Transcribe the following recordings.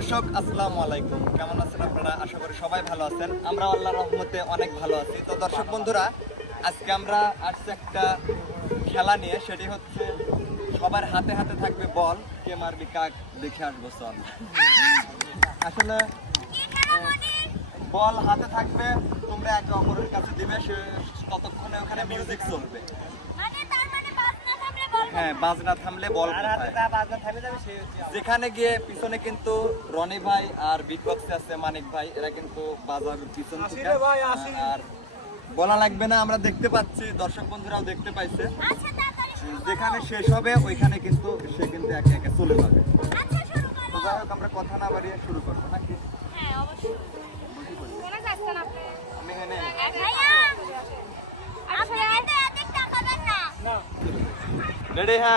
দর্শক, আসসালামু আলাইকুম। কেমন আছেন আপনারা? আশা করি সবাই ভালো আছেন। আমরা আল্লাহর রহমতে অনেক ভালো আছি। তো দর্শক বন্ধুরা, আজকে আমরা আসছি একটা খেলা নিয়ে। সেটি হচ্ছে সবার হাতে হাতে থাকবে বল। কে মারবি, কাক, দেখে আসব, চল। আসলে, বল হাতে থাকবে, তোমরা একে অপরের কাছে দিবে। সে ততক্ষণে ওখানে মিউজিক চলবে। হ্যাঁ বাজনা থামলে বল যেখানে গিয়ে পিছনে কিন্তু রনি ভাই আর বিট বক্সে আছে মানিক ভাই এরা কিন্তু বাজাবে পিছন আর বলা লাগবে না আমরা দেখতে পাচ্ছি দর্শক বন্ধুরাও দেখতে পাইছে। আচ্ছা। যেখানে শেষ হবে ওইখানে কিন্তু সে কিন্তু একে একে চলে যাবে। আচ্ছা তো যাই হোক আমরা কথা না বাড়িয়ে শুরু করব নাকি? হ্যাঁ অবশ্যই। কোনে যাচ্ছেন আপনি? আমি এখানে। ਨੇੜੇ ਹੈ।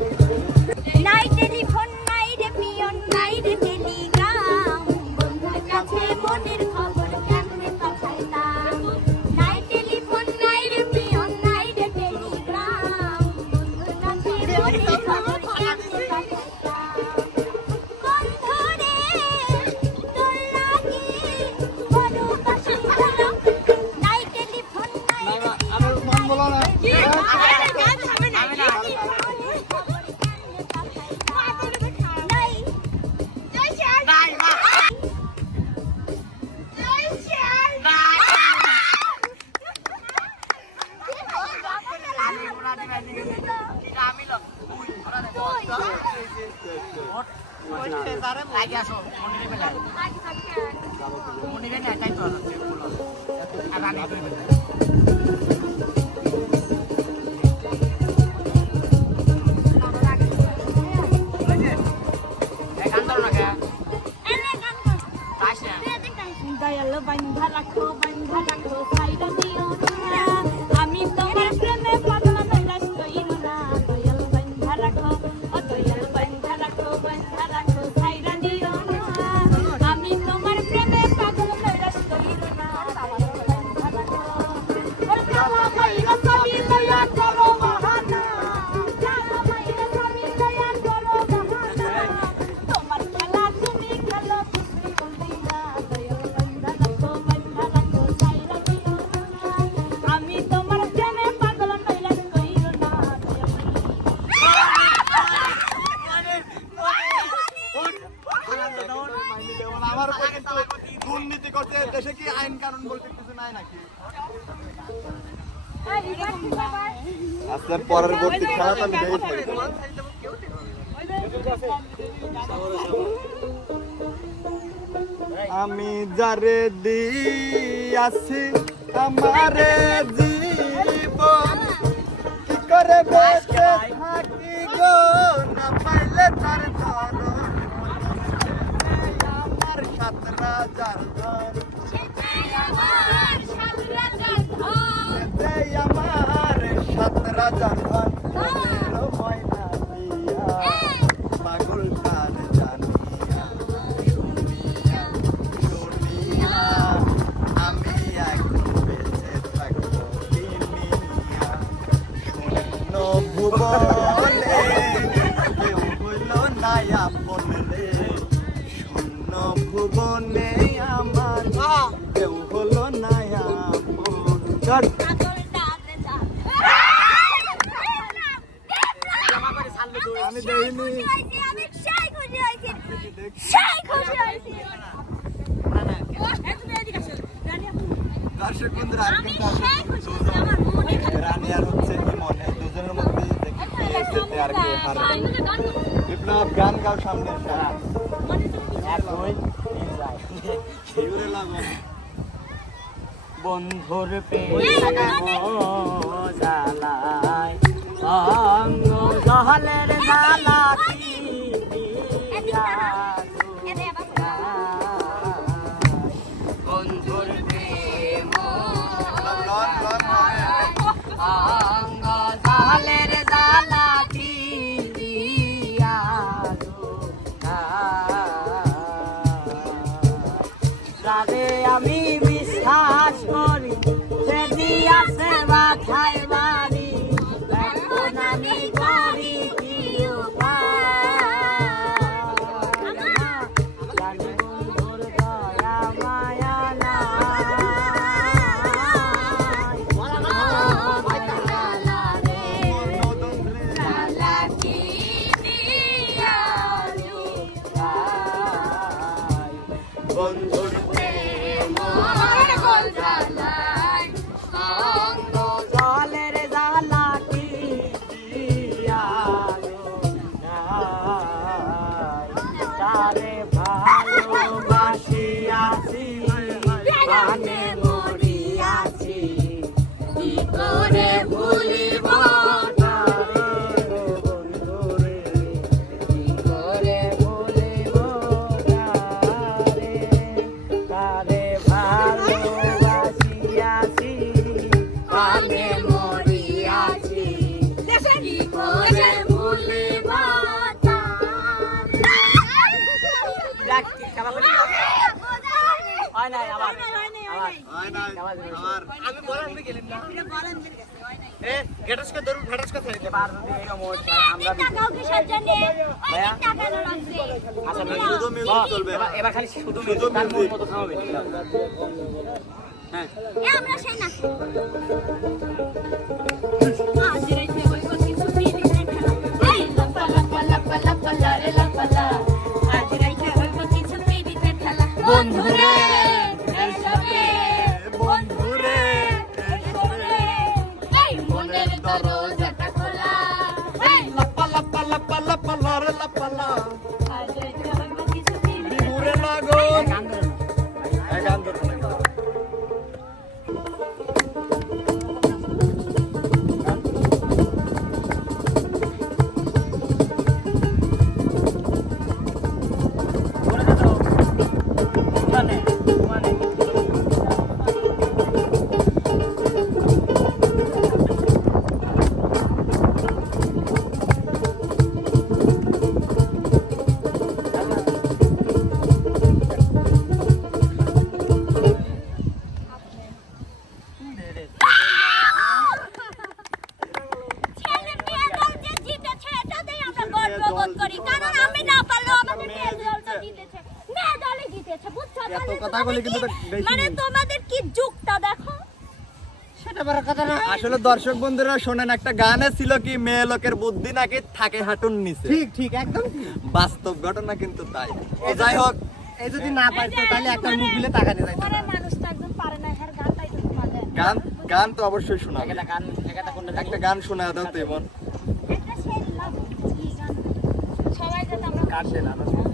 নাই 结婚了，要给他拿对门。করছে দেশে কি আইন কানুন বলতে কিছু নাই নাকি? আজকের পরবর্তী খেলাটা আমি আমি যারে দিয়াছি, আমারে জীবন। কি করে বেঁচে থাকি গো? না পাইলে তার সাত রাজার এই আমার সাত রাজার ধন বিপ্লব গান গাও সামনে। বন্ধুর পেয়ে অঙ্গ জহলের বন্ধুরা করি। কারণ আমি না আমাদের মেয়ে দলটা জিতেছে। মেয়ে জিতেছে বুঝছ? কথা বলে কিন্তু মানে তোমাদের কি দেখো? আসলে দর্শক বন্ধুরা শোনেন একটা গানে ছিল কি মেয়ে লোকের বুদ্ধি নাকি থাকে নিচে? ঠিক ঠিক একদম বাস্তব ঘটনা কিন্তু তাই। যাই হোক। এই যদি না পারতো তাহলে একটা মানে মুখ তাকাতে টাকা গান গান তো অবশ্যই শোনা একটা গান শোনা দাও তো এমন 干起来了！